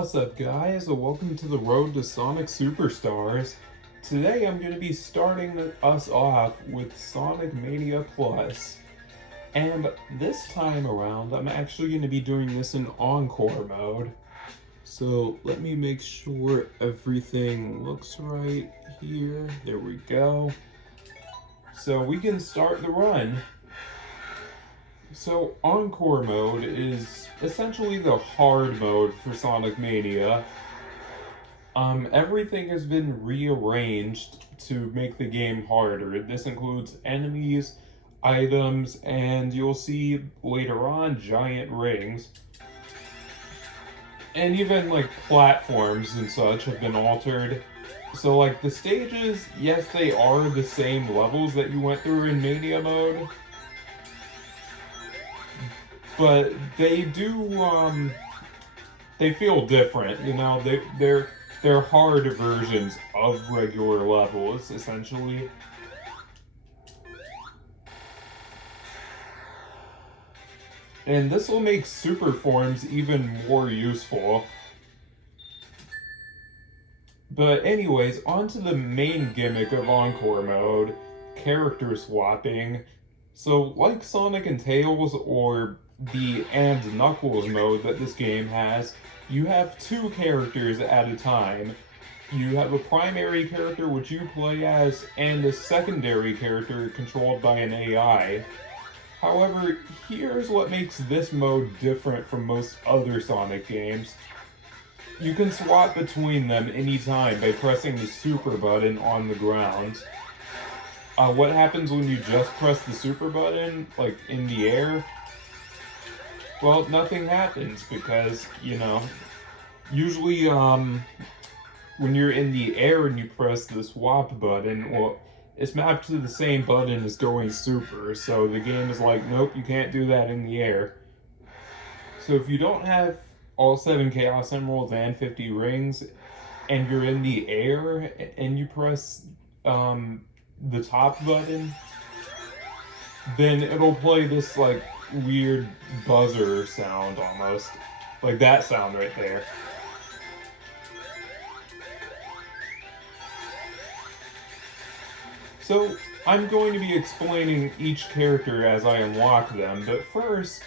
What's up, guys? Welcome to the road to Sonic Superstars. Today I'm going to be starting us off with Sonic Mania Plus. And this time around, I'm actually going to be doing this in Encore mode. So let me make sure everything looks right here. There we go. So we can start the run. So Encore mode is essentially the hard mode for Sonic Mania. Everything has been rearranged to make the game harder. This includes enemies, items, and you'll see later on giant rings. And even like platforms and such have been altered. So like the stages, yes, they are the same levels that you went through in Mania mode. But they do, they feel different, you know, they're hard versions of regular levels, essentially. And this will make super forms even more useful. But anyways, on to the main gimmick of Encore mode, character swapping. So like Sonic and Tails or the and Knuckles mode that this game has, you have two characters at a time. You have a primary character which you play as, and a secondary character controlled by an AI. However, here's what makes this mode different from most other Sonic games. You can swap between them anytime by pressing the super button on the ground. What happens when you just press the super button, like in the air? Well, nothing happens because, you know, usually when you're in the air and you press the swap button, well, it's mapped to the same button as going super, so the game is like, nope, you can't do that in the air. So if you don't have all 7 Chaos Emeralds and 50 rings, and you're in the air and you press the top button, then it'll play this like weird buzzer sound almost. Like that sound right there. So I'm going to be explaining each character as I unlock them, but first,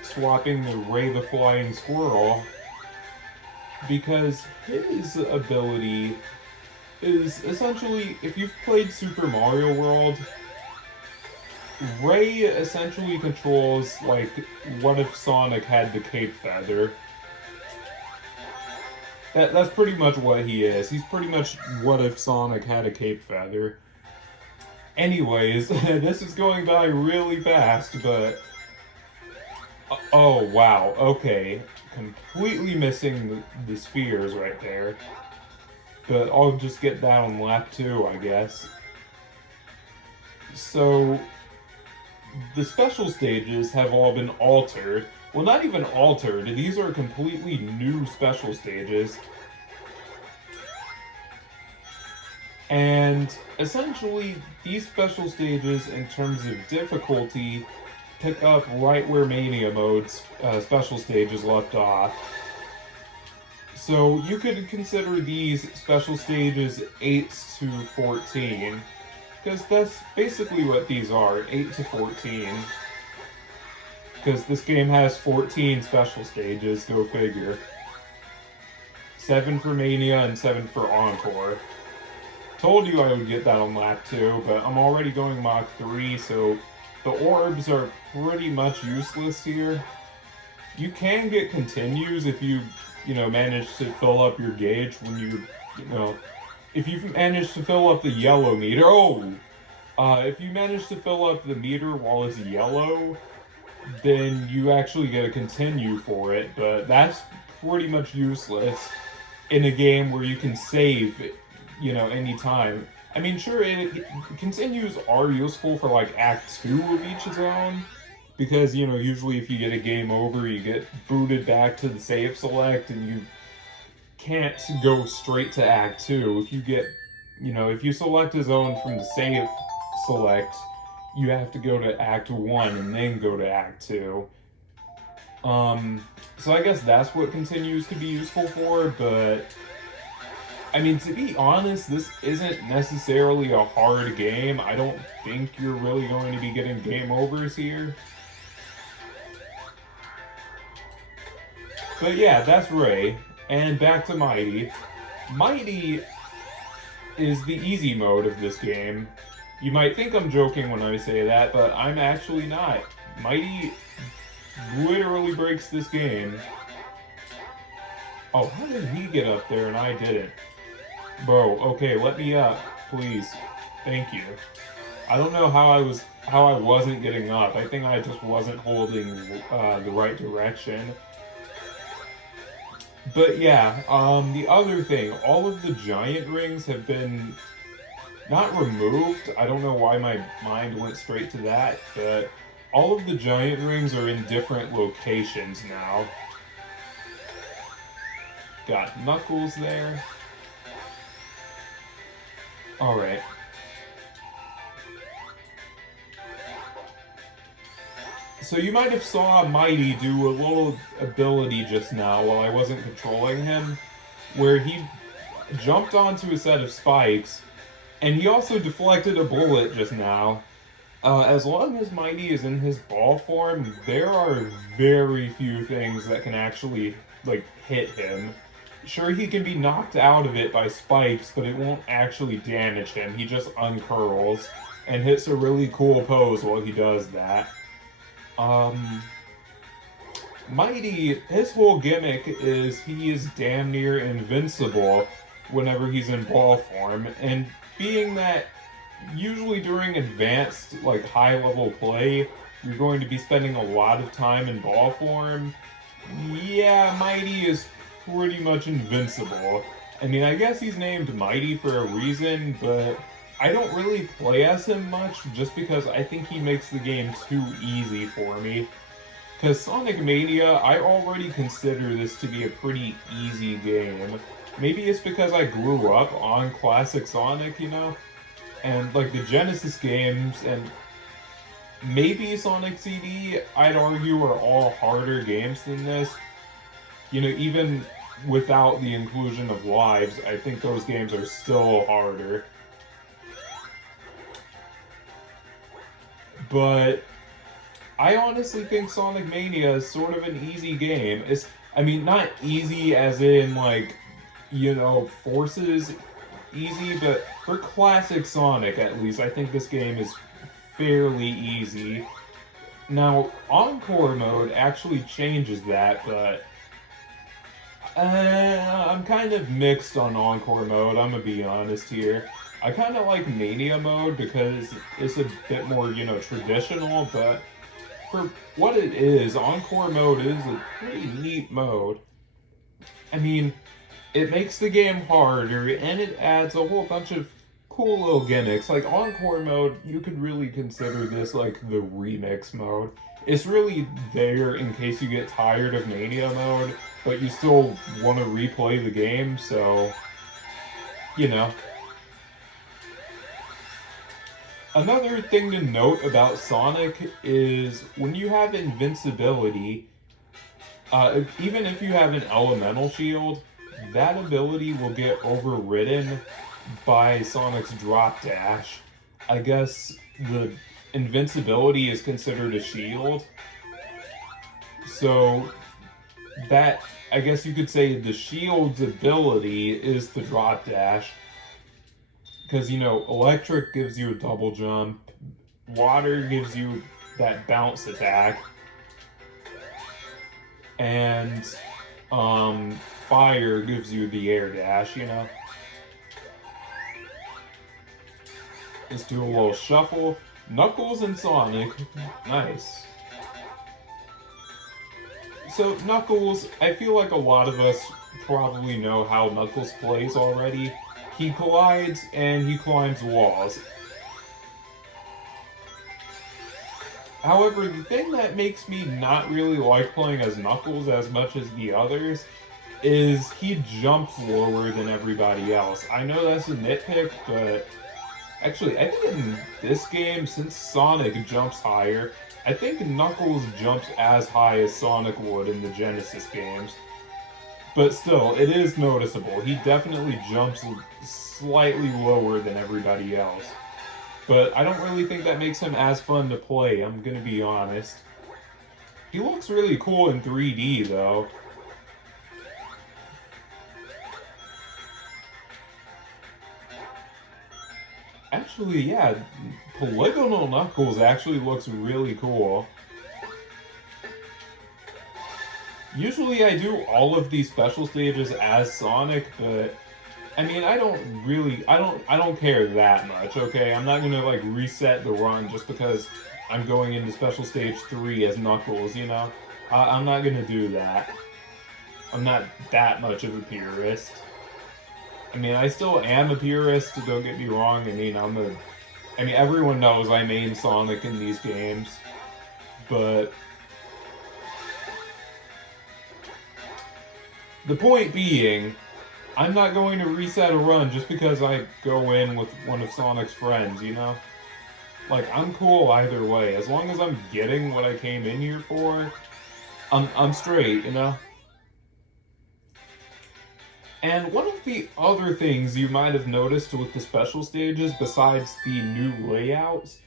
swapping the Ray the Flying Squirrel, because his ability is essentially, if you've played Super Mario World, Ray essentially controls, like, what if Sonic had the Cape Feather. That's pretty much what he is. He's pretty much what if Sonic had a Cape Feather. Anyways, this is going by really fast, but... Oh, wow, okay. Completely missing the spheres right there. But I'll just get that on lap 2, I guess. So, the special stages have all been altered. Well, not even altered, these are completely new special stages. And essentially, these special stages, in terms of difficulty, pick up right where Mania mode's special stages left off. So you could consider these special stages 8 to 14, because that's basically what these are, 8 to 14. Because this game has 14 special stages, go figure. 7 for Mania and 7 for Encore. Told you I would get that on lap 2, but I'm already going Mach 3, so the orbs are pretty much useless here. You can get continues if you manage to fill up your gauge when if you manage to fill up the yellow meter. If you manage to fill up the meter while it's yellow, then you actually get a continue for it, but that's pretty much useless in a game where you can save, anytime. I mean, sure, continues are useful for, like, Act 2 of each zone, because, usually if you get a game over, you get booted back to the save select, and you can't go straight to Act 2. If you get, if you select a zone from the save select, you have to go to Act 1 and then go to Act 2. So I guess that's what continues to be useful for, but I mean, to be honest, this isn't necessarily a hard game. I don't think you're really going to be getting game overs here. But yeah, that's Ray. And back to Mighty. Mighty is the easy mode of this game. You might think I'm joking when I say that, but I'm actually not. Mighty literally breaks this game. Oh, how did he get up there and I didn't? Bro, okay, let me up, please. Thank you. I don't know how I wasn't getting up. I think I just wasn't holding the right direction. But yeah, the other thing, all of the giant rings have been not removed. I don't know why my mind went straight to that, but all of the giant rings are in different locations now. Got Knuckles there. Alright. So you might have saw Mighty do a little ability just now while I wasn't controlling him, where he jumped onto a set of spikes, and he also deflected a bullet just now. As long as Mighty is in his ball form, there are very few things that can actually, like, hit him. Sure, he can be knocked out of it by spikes, but it won't actually damage him. He just uncurls and hits a really cool pose while he does that. Mighty, his whole gimmick is he is damn near invincible whenever he's in ball form, and being that usually during advanced, like, high-level play, you're going to be spending a lot of time in ball form, yeah, Mighty is pretty much invincible. I mean, I guess he's named Mighty for a reason, but I don't really play as him much just because I think he makes the game too easy for me. Because Sonic Mania, I already consider this to be a pretty easy game. Maybe it's because I grew up on classic Sonic, you know? And, like, the Genesis games, and maybe Sonic CD, I'd argue, are all harder games than this. You know, even without the inclusion of lives, I think those games are still harder. But I honestly think Sonic Mania is sort of an easy game. I mean, not easy as in, like, you know, forces easy, but for classic Sonic, at least, I think this game is fairly easy. Now, Encore mode actually changes that, but I'm kind of mixed on Encore mode, I'm gonna be honest here. I kind of like Mania mode because it's a bit more, you know, traditional, but for what it is, Encore mode is a pretty neat mode. I mean, it makes the game harder, and it adds a whole bunch of cool little gimmicks. Like, Encore mode, you could really consider this like the remix mode. It's really there in case you get tired of Mania mode, but you still want to replay the game, so, you know. Another thing to note about Sonic is when you have invincibility, even if you have an elemental shield, that ability will get overridden by Sonic's drop dash. I guess the invincibility is considered a shield. So that, I guess you could say the shield's ability is the drop dash. Because, you know, electric gives you a double jump, water gives you that bounce attack, and fire gives you the air dash, you know? Let's do a little shuffle. Knuckles and Sonic, nice. So, Knuckles, I feel like a lot of us probably know how Knuckles plays already. He collides and he climbs walls. However, the thing that makes me not really like playing as Knuckles as much as the others is he jumps lower than everybody else. I know that's a nitpick, but Actually, I think in this game, since Sonic jumps higher, I think Knuckles jumps as high as Sonic would in the Genesis games. But still, it is noticeable. He definitely jumps slightly lower than everybody else. But I don't really think that makes him as fun to play, I'm gonna be honest. He looks really cool in 3D, though. Actually, yeah, Polygonal Knuckles actually looks really cool. Usually I do all of these special stages as Sonic, but I mean, I don't care that much, okay? I'm not gonna, like, reset the run just because I'm going into Special Stage 3 as Knuckles, you know? I'm not gonna do that. I'm not that much of a purist. I mean, I still am a purist, don't get me wrong. I mean, everyone knows I main Sonic in these games, but the point being, I'm not going to reset a run just because I go in with one of Sonic's friends, you know? Like, I'm cool either way. As long as I'm getting what I came in here for, I'm straight, you know? And one of the other things you might have noticed with the special stages, besides the new layouts,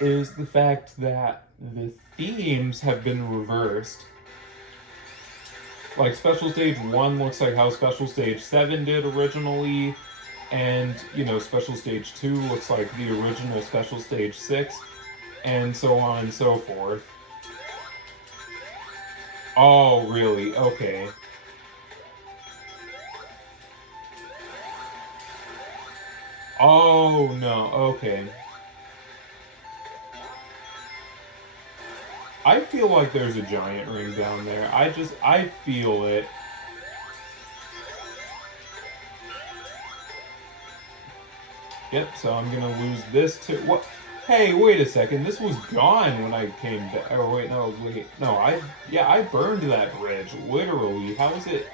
is the fact that the themes have been reversed. Like, Special Stage 1 looks like how Special Stage 7 did originally, and, you know, Special Stage 2 looks like the original Special Stage 6, and so on and so forth. Oh, really? Okay. Oh, no, okay. I feel like there's a giant ring down there. I feel it. Yep, so I'm gonna lose this too. What? Hey, wait a second. This was gone when I came back. Oh, wait, no, wait. No, I burned that bridge. Literally. How is it?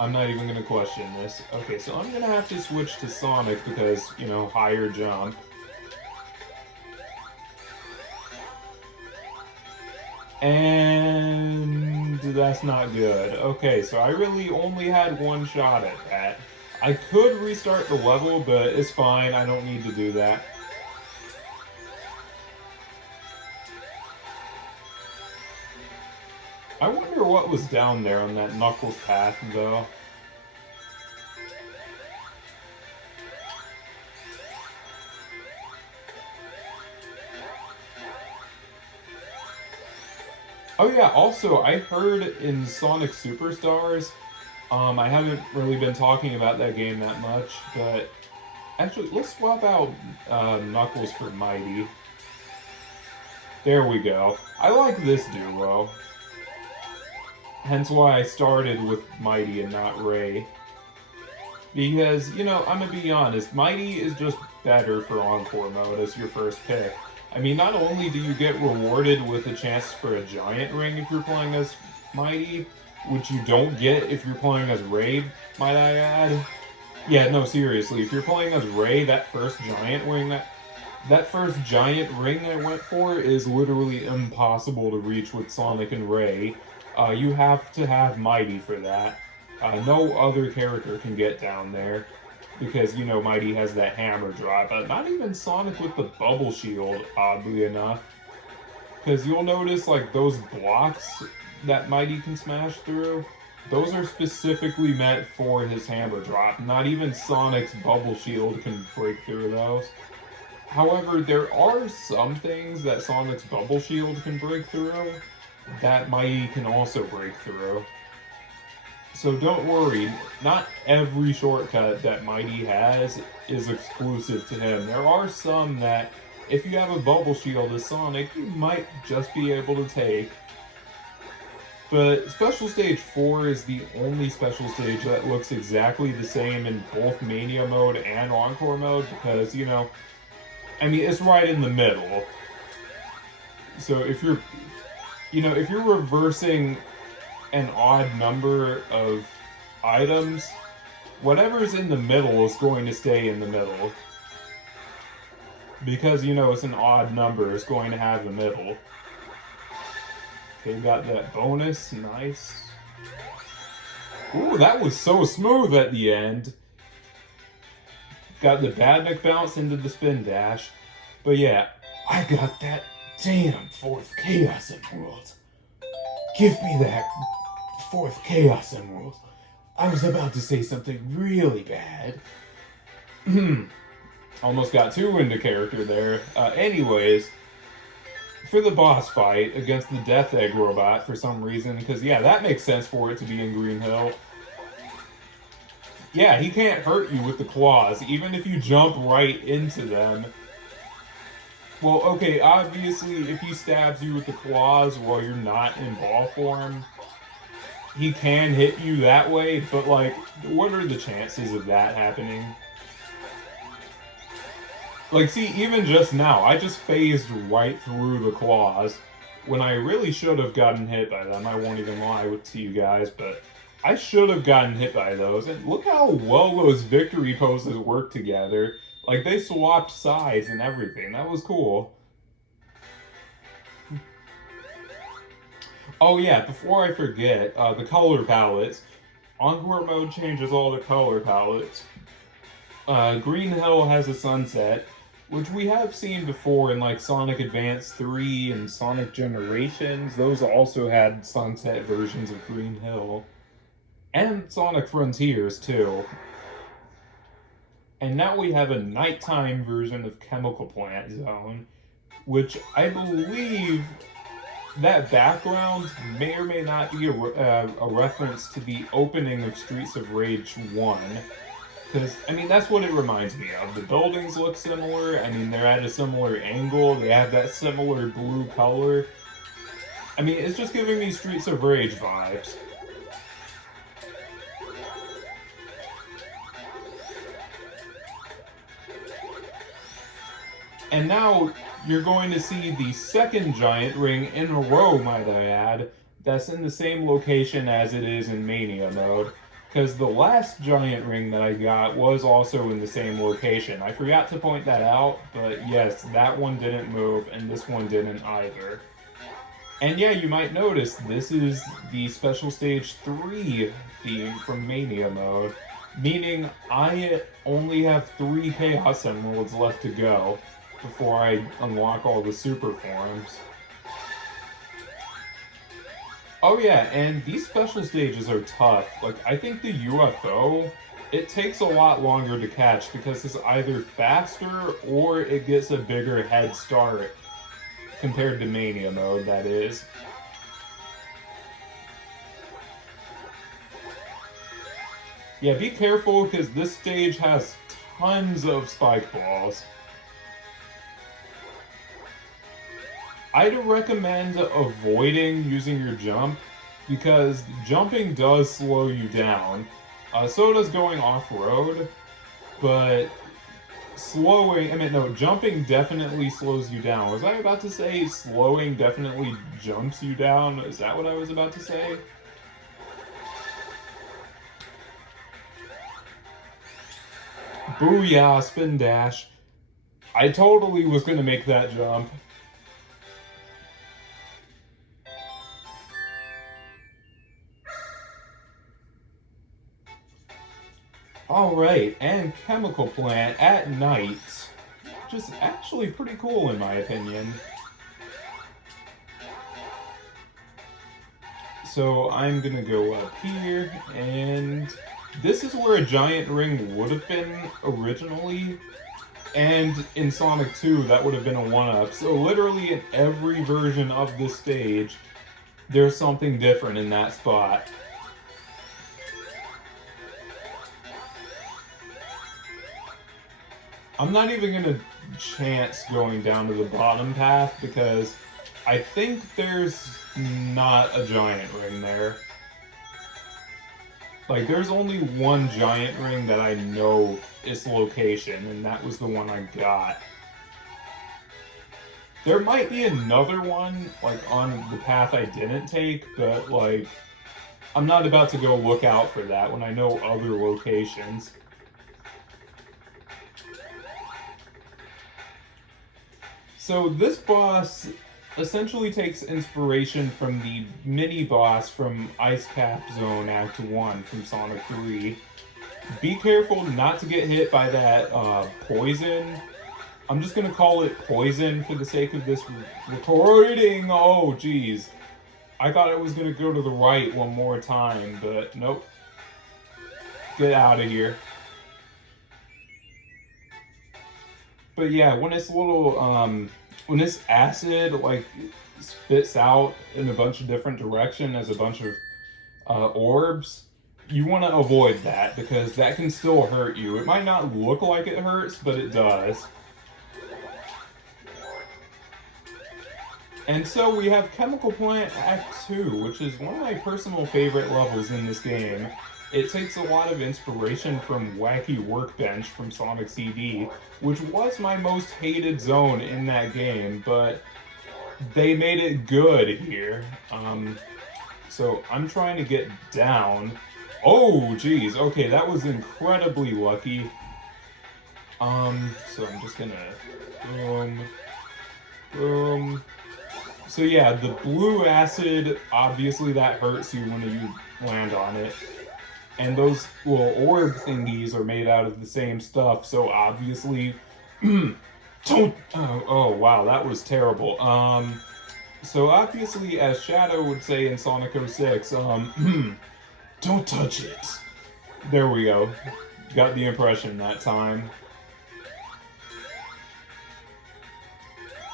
I'm not even gonna question this. Okay, so I'm gonna have to switch to Sonic because, you know, higher jump. And that's not good. Okay, so I really only had one shot at that. I could restart the level, but it's fine. I don't need to do that. I wonder what was down there on that Knuckles path, though. Oh yeah, also, I heard in Sonic Superstars, I haven't really been talking about that game that much, but actually, let's swap out Knuckles for Mighty. There we go. I like this duo. Hence why I started with Mighty and not Ray. Because, you know, I'm gonna be honest, Mighty is just better for Encore mode as your first pick. I mean, not only do you get rewarded with a chance for a giant ring if you're playing as Mighty, which you don't get if you're playing as Ray, might I add. Yeah, no, seriously, if you're playing as Ray, that first giant ring I went for is literally impossible to reach with Sonic and Ray. You have to have Mighty for that. No other character can get down there because, you know, Mighty has that hammer drop, but not even Sonic with the bubble shield, oddly enough. Because you'll notice, like, those blocks that Mighty can smash through, those are specifically meant for his hammer drop. Not even Sonic's bubble shield can break through those. However, there are some things that Sonic's bubble shield can break through that Mighty can also break through. So don't worry, not every shortcut that Mighty has is exclusive to him. There are some that, if you have a bubble shield as Sonic, you might just be able to take. But Special Stage 4 is the only special stage that looks exactly the same in both Mania mode and Encore mode because, you know, I mean, it's right in the middle. So if you're reversing an odd number of items, whatever's in the middle is going to stay in the middle. because, you know, it's an odd number, it's going to have the middle. Okay, got that bonus. Nice. Ooh, that was so smooth at the end. Got the badnik bounce into the spin dash. But yeah, I got that damn fourth Chaos Emerald. Give me that fourth Chaos Emerald. I was about to say something really bad. Almost got too into character there. Anyways, for the boss fight against the Death Egg robot for some reason, because yeah, that makes sense for it to be in Green Hill. Yeah, he can't hurt you with the claws, even if you jump right into them. Well, okay, obviously, if he stabs you with the claws while you're not in ball form, he can hit you that way, but, like, what are the chances of that happening? Like, see, even just now, I just phased right through the claws when I really should have gotten hit by them. I won't even lie to you guys, but I should have gotten hit by those. And look how well those victory poses work together. Like, they swapped sides and everything. That was cool. Oh yeah, before I forget, the color palettes. Encore mode changes all the color palettes. Green Hill has a sunset, which we have seen before in like Sonic Advance 3 and Sonic Generations. Those also had sunset versions of Green Hill. And Sonic Frontiers, too. And now we have a nighttime version of Chemical Plant Zone, which I believe that background may or may not be a reference to the opening of Streets of Rage 1. Because, I mean, that's what it reminds me of. The buildings look similar. I mean, they're at a similar angle. They have that similar blue color. I mean, it's just giving me Streets of Rage vibes. And now you're going to see the second giant ring in a row, might I add, that's in the same location as it is in Mania mode. Because the last giant ring that I got was also in the same location. I forgot to point that out, but yes, that one didn't move, and this one didn't either. And yeah, you might notice this is the Special Stage 3 theme from Mania mode, meaning I only have 3 Chaos Emeralds left to go before I unlock all the super forms. Oh yeah, and these special stages are tough. Like, I think the UFO, it takes a lot longer to catch because it's either faster or it gets a bigger head start compared to Mania mode, that is. Yeah, be careful because this stage has tons of spike balls. I'd recommend avoiding using your jump because jumping does slow you down. So does going off-road, but jumping definitely slows you down. Was I about to say slowing definitely jumps you down? Is that what I was about to say? Booyah, spin dash. I totally was gonna make that jump. Alright, and Chemical Plant at night. Just actually pretty cool in my opinion. So I'm gonna go up here, and this is where a giant ring would have been originally. And in Sonic 2, that would have been a 1-up. So literally in every version of this stage, there's something different in that spot. I'm not even gonna chance going down to the bottom path because I think there's not a giant ring there. Like, there's only one giant ring that I know its location, and that was the one I got. There might be another one, like, on the path I didn't take, but, like, I'm not about to go look out for that when I know other locations. So this boss essentially takes inspiration from the mini boss from Ice Cap Zone Act 1 from Sonic 3. Be careful not to get hit by that poison. I'm just gonna call it poison for the sake of this recording. Oh, geez. I thought it was gonna go to the right one more time, but nope. Get out of here. But yeah, when it's little, when this acid like spits out in a bunch of different direction as a bunch of orbs, you want to avoid that because that can still hurt you. It might not look like it hurts, but it does. And so we have Chemical Plant Act 2, which is one of my personal favorite levels in this game. It takes a lot of inspiration from Wacky Workbench from Sonic CD, which was my most hated zone in that game, but they made it good here. So I'm trying to get down. Oh, geez. Okay, that was incredibly lucky. So I'm just gonna boom, boom. So yeah, the blue acid, obviously that hurts you when you land on it. And those little orb thingies are made out of the same stuff, so obviously, don't. Oh wow, that was terrible. So obviously, as Shadow would say in Sonic 06, don't touch it. There we go. Got the impression that time.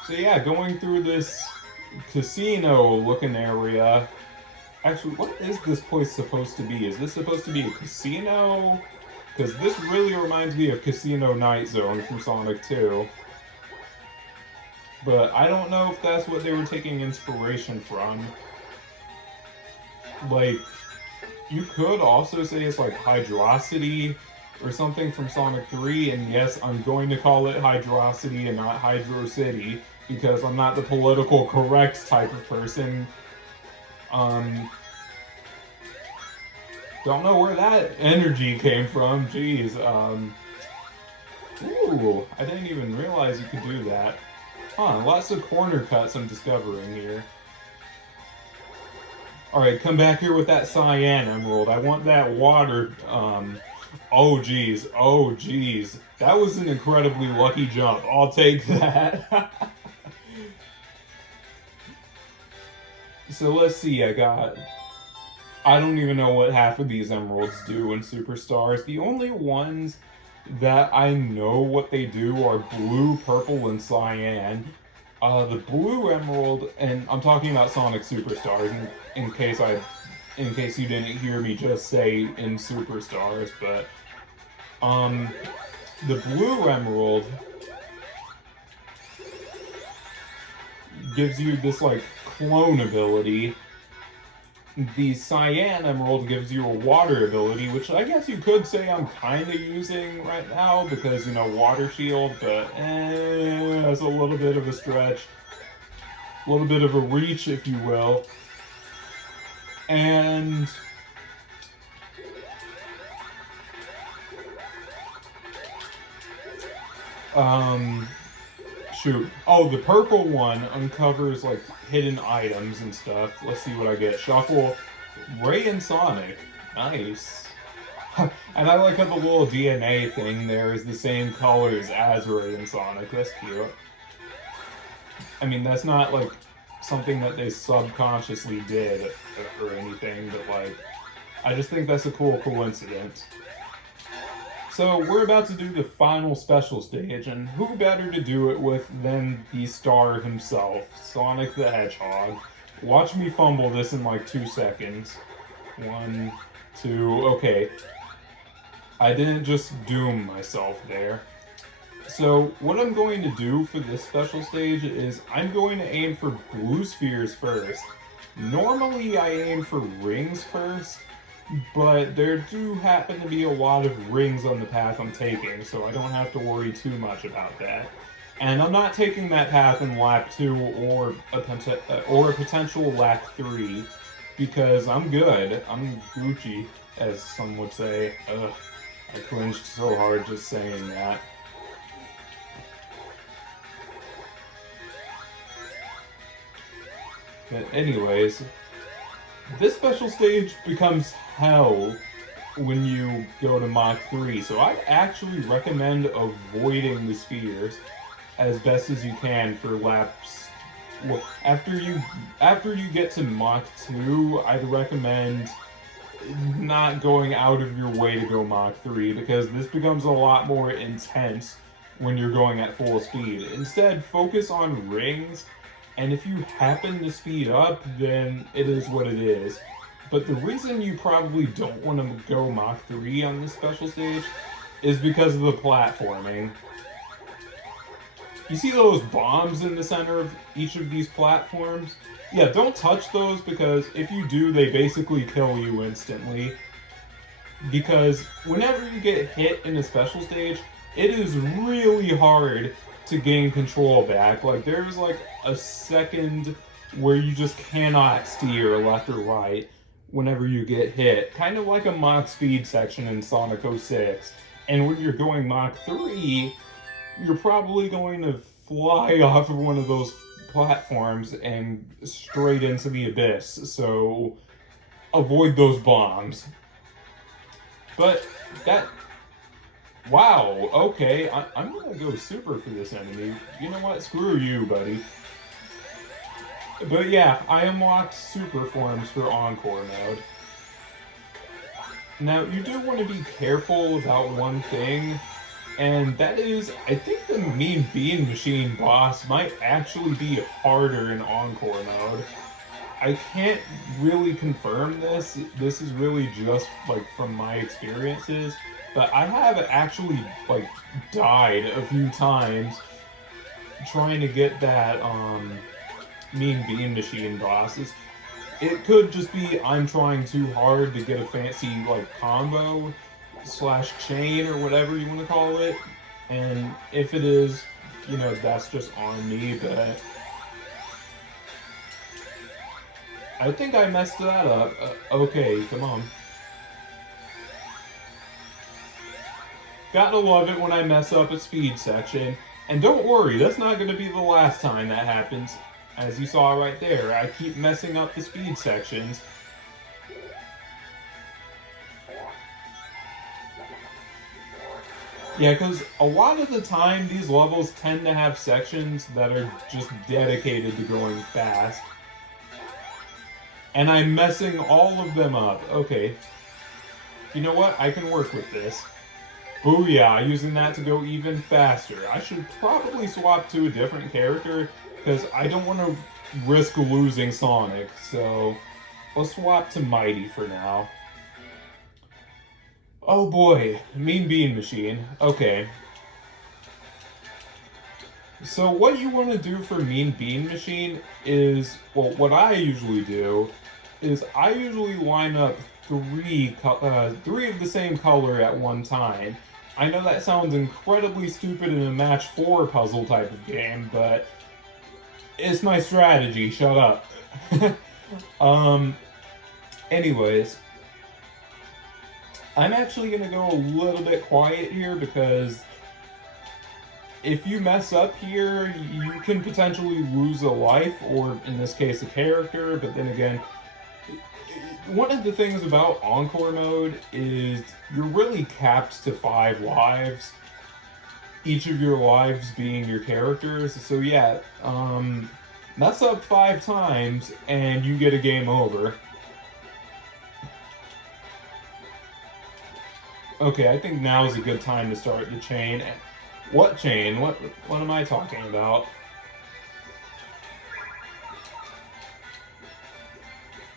So yeah, going through this casino-looking area. Actually, what is this place supposed to be? Is this supposed to be a casino? Because this really reminds me of Casino Night Zone from Sonic 2. But I don't know if that's what they were taking inspiration from. Like, you could also say it's like Hydrocity or something from Sonic 3, and yes, I'm going to call it Hydrocity and not Hydro City, because I'm not the political correct type of person. Don't know where that energy came from, jeez. Ooh, I didn't even realize you could do that. Huh, lots of corner cuts I'm discovering here. Alright, come back here with that cyan emerald. I want that water, oh geez, oh geez. That was an incredibly lucky jump. I'll take that. So let's see, I don't even know what half of these emeralds do in Superstars. The only ones that I know what they do are blue, purple, and cyan. The blue emerald, and I'm talking about Sonic Superstars in case you didn't hear me just say in Superstars, but the blue emerald gives you this like clone ability. The cyan emerald gives you a water ability, which I guess you could say I'm kind of using right now because, you know, water shield, but that's a little bit of a stretch. A little bit of a reach, if you will. And shoot. Oh, the purple one uncovers like hidden items and stuff. Let's see what I get. Shuffle, Ray and Sonic. Nice. And I like how the little DNA thing there is the same colors as Ray and Sonic. That's cute. I mean, that's not like something that they subconsciously did or anything, but like, I just think that's a cool coincidence. So we're about to do the final special stage, and who better to do it with than the star himself, Sonic the Hedgehog. Watch me fumble this in like 2 seconds. 1, 2, okay. I didn't just doom myself there. So what I'm going to do for this special stage is I'm going to aim for blue spheres first. Normally I aim for rings first, but there do happen to be a lot of rings on the path I'm taking, so I don't have to worry too much about that. And I'm not taking that path in lap 2 or a potential lap 3, because I'm good. I'm Gucci, as some would say. Ugh, I cringed so hard just saying that. But anyways, this special stage becomes hell when you go to Mach 3, so I actually recommend avoiding the spheres as best as you can for laps. Well, after you get to Mach 2, I'd recommend not going out of your way to go Mach 3 because this becomes a lot more intense when you're going at full speed. Instead, focus on rings, and if you happen to speed up, then it is what it is. But the reason you probably don't want to go Mach 3 on this special stage is because of the platforming. You see those bombs in the center of each of these platforms? Yeah, don't touch those because if you do, they basically kill you instantly. Because whenever you get hit in a special stage, it is really hard to gain control back. Like, there's like a second where you just cannot steer left or right whenever you get hit. Kind of like a Mach speed section in Sonic 06. And when you're going Mach 3, you're probably going to fly off of one of those platforms and straight into the abyss. So avoid those bombs. But that... Wow, okay, I'm gonna go super for this enemy. You know what? Screw you, buddy. But yeah, I unlocked super forms for Encore mode. Now, you do want to be careful about one thing, and that is, I think the Mean Bean Machine boss might actually be harder in Encore mode. I can't really confirm this. This is really just, like, from my experiences. But I have actually, like, died a few times trying to get that, Mean Bean Machine bosses. It could just be I'm trying too hard to get a fancy, like, combo slash chain or whatever you want to call it. And if it is, you know, that's just on me, but I think I messed that up. Okay, come on. Gotta love it when I mess up a speed section. And don't worry, that's not going to be the last time that happens. As you saw right there, I keep messing up the speed sections. Yeah, because a lot of the time, these levels tend to have sections that are just dedicated to going fast. And I'm messing all of them up. Okay. You know what? I can work with this. Booyah, using that to go even faster. I should probably swap to a different character, because I don't want to risk losing Sonic, so let's swap to Mighty for now. Oh boy, Mean Bean Machine. Okay. So what you want to do for Mean Bean Machine is, well, what I usually do is I usually line up three of the same color at one time. I know that sounds incredibly stupid in a match 4 puzzle type of game, but it's my strategy, shut up. Anyways, I'm actually gonna go a little bit quiet here because if you mess up here, you can potentially lose a life, or in this case a character, but then again, one of the things about Encore mode is you're really capped to 5 lives, each of your lives being your characters. So yeah, mess up 5 times and you get a game over. Okay, I think now is a good time to start the chain. What chain? What am I talking about?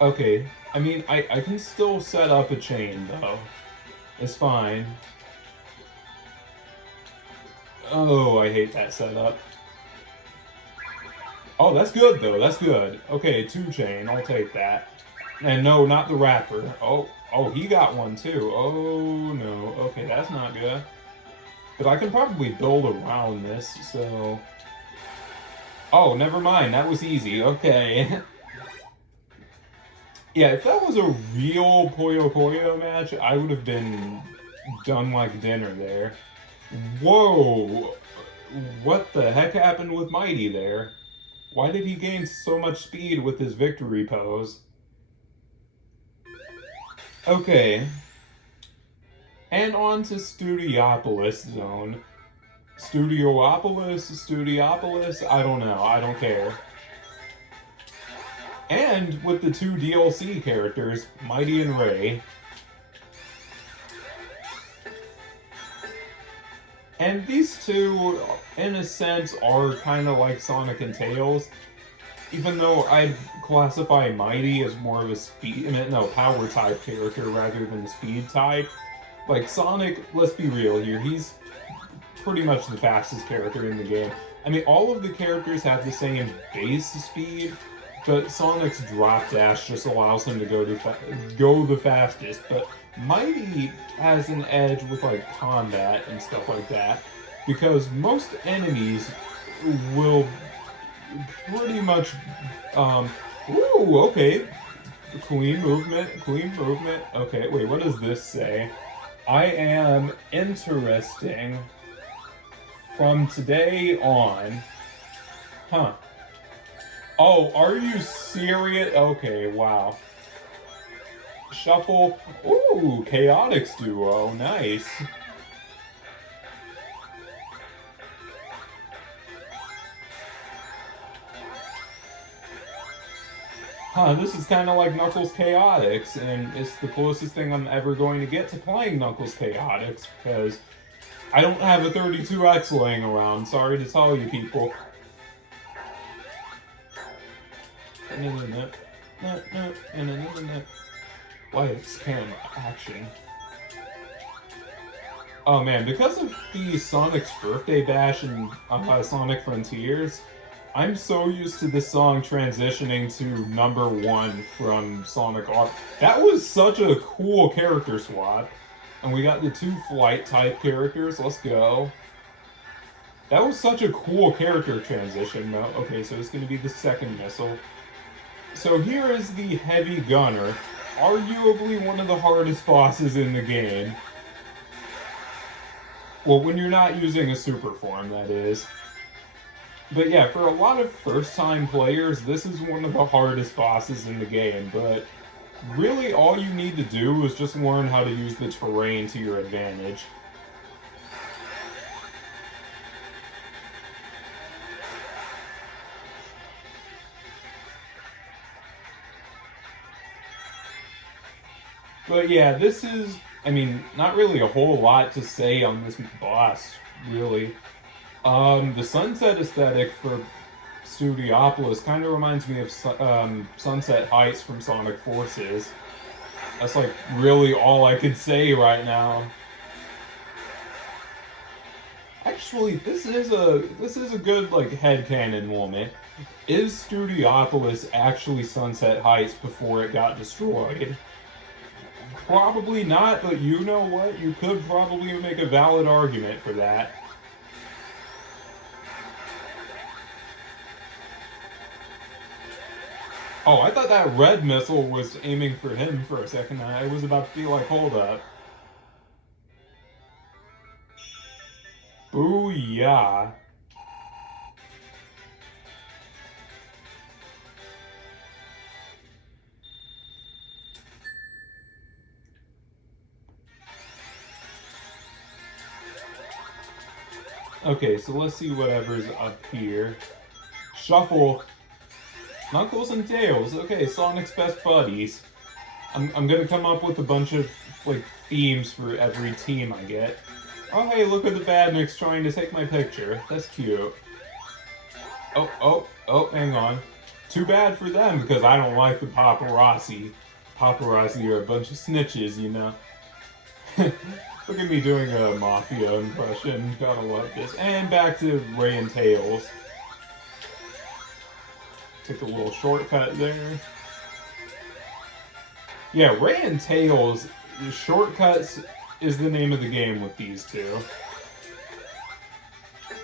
Okay, I mean, I can still set up a chain, though. It's fine. Oh, I hate that setup. Oh, that's good, though. That's good. Okay, 2 chain. I'll take that. And no, not the rapper. Oh, he got one, too. Oh, no. Okay, that's not good. But I can probably build around this, so... Oh, never mind. That was easy. Okay. Yeah, if that was a real Puyo Puyo match, I would have been done like dinner there. Whoa! What the heck happened with Mighty there? Why did he gain so much speed with his victory pose? Okay. And on to Studiopolis Zone. Studiopolis, I don't know, I don't care. And with the 2 DLC characters, Mighty and Ray. And these two, in a sense, are kind of like Sonic and Tails. Even though I'd classify Mighty as more of a power type character rather than a speed type. Like Sonic, let's be real here, he's pretty much the fastest character in the game. I mean, all of the characters have the same base speed, but Sonic's drop dash just allows him to go the fastest. But Mighty has an edge with like combat and stuff like that, because most enemies will pretty much, ooh, okay, clean movement. Okay, wait, what does this say? I am interesting from today on. Huh. Oh, are you serious? Okay, wow. Shuffle. Ooh, Chaotix duo. Nice. Huh, this is kind of like Knuckles Chaotix, and it's the closest thing I'm ever going to get to playing Knuckles Chaotix, because I don't have a 32X laying around, sorry to tell you people. Lights, camera, action. Oh man, because of the Sonic's Birthday Bash and Sonic Frontiers, I'm so used to this song transitioning to #1 from Sonic R. That was such a cool character swap. And we got the 2 flight type characters, let's go. That was such a cool character transition. No, okay, so it's gonna be the second missile. So here is the Heavy Gunner, arguably one of the hardest bosses in the game. Well, when you're not using a super form, that is. But yeah, for a lot of first-time players, this is one of the hardest bosses in the game, but really all you need to do is just learn how to use the terrain to your advantage. But yeah, this is, I mean, not really a whole lot to say on this boss, really. The sunset aesthetic for Studiopolis kind of reminds me of Sunset Heights from Sonic Forces. That's like really all I could say right now. Actually, this is a good like headcanon moment. Is Studiopolis actually Sunset Heights before it got destroyed? Probably not, but you know what? You could probably make a valid argument for that. Oh, I thought that red missile was aiming for him for a second. I was about to be like, hold up. Booyah. Okay, so let's see whatever's up here. Shuffle. Knuckles and Tails. Okay, Sonic's best buddies. I'm gonna come up with a bunch of like themes for every team I get. Oh hey, look at the Badniks trying to take my picture. That's cute. Oh, hang on. Too bad for them because I don't like the paparazzi. Paparazzi are a bunch of snitches, you know. Look at me doing a Mafia impression. Gotta love this. And back to Ray and Tails. Take a little shortcut there. Yeah, Ray and Tails, shortcuts is the name of the game with these two.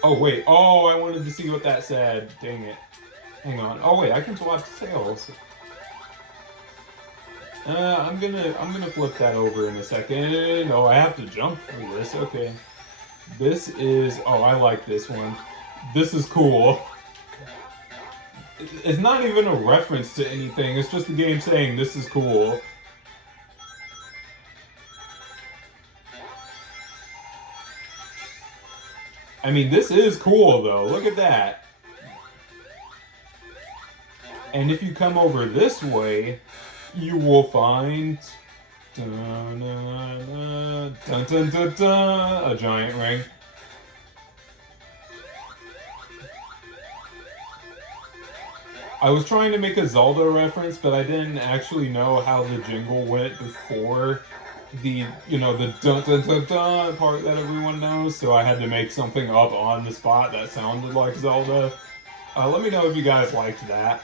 Oh, wait. Oh, I wanted to see what that said. Dang it. Hang on. Oh, wait, I can swap to Tails. I'm gonna flip that over in a second. Oh, I have to jump for this. Okay. This is... Oh, I like this one. This is cool. It's not even a reference to anything. It's just the game saying this is cool. I mean, this is cool, though. Look at that. And if you come over this way, you will find... Dun, dun, dun, dun, dun, dun, a giant ring. I was trying to make a Zelda reference, but I didn't actually know how the jingle went before the, you know, the dun dun dun dun part that everyone knows, so I had to make something up on the spot that sounded like Zelda. Let me know if you guys liked that.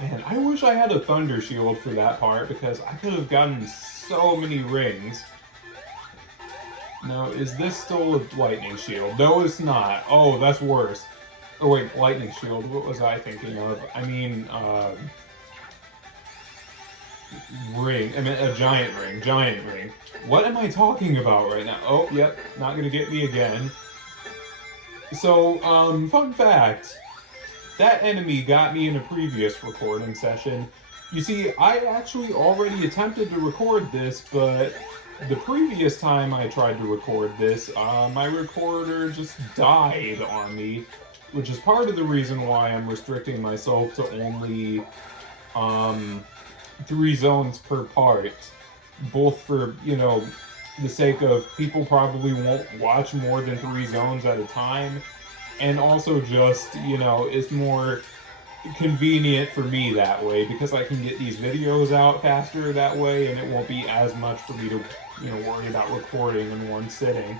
Man, I wish I had a Thunder Shield for that part, because I could have gotten so many rings. Now, is this still a Lightning Shield? No, it's not. Oh, that's worse. Oh wait, Lightning Shield, what was I thinking of? I mean, ring. I mean, a giant ring. What am I talking about right now? Oh, yep, not gonna get me again. So, fun fact. That enemy got me in a previous recording session. You see, I actually already attempted to record this, but the previous time I tried to record this, my recorder just died on me, which is part of the reason why I'm restricting myself to only 3 zones per part, both for, you know, the sake of people probably won't watch more than 3 zones at a time, and also just, you know, it's more convenient for me that way, because I can get these videos out faster that way, and it won't be as much for me to, you know, worry about recording in one sitting.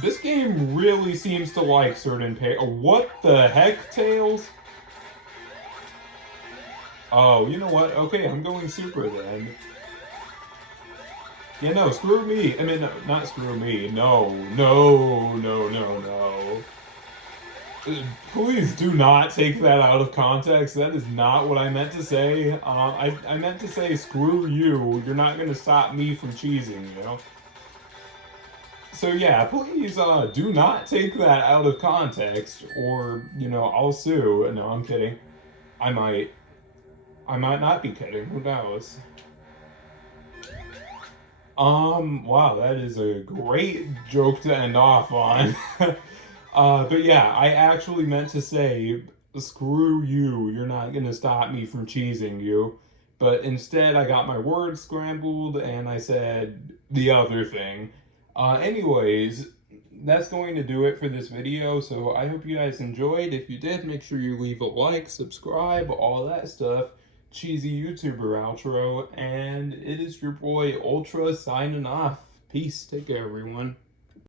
This game really seems to like certain what the heck, Tails? Oh, you know what? Okay, I'm going super then. Yeah, no, screw me. I mean, no, not screw me. No. Please do not take that out of context. That is not what I meant to say. I meant to say screw you. You're not going to stop me from cheesing, you know? So yeah, please do not take that out of context, or, you know, I'll sue. No, I'm kidding. I might not be kidding. Who knows? Wow, that is a great joke to end off on. But yeah, I actually meant to say, screw you, you're not gonna stop me from cheesing you. But instead, I got my words scrambled and I said the other thing. Anyways, that's going to do it for this video, so I hope you guys enjoyed. If you did, make sure you leave a like, subscribe, all that stuff. Cheesy YouTuber outro, and it is your boy Ultra signing off. Peace. Take care, everyone.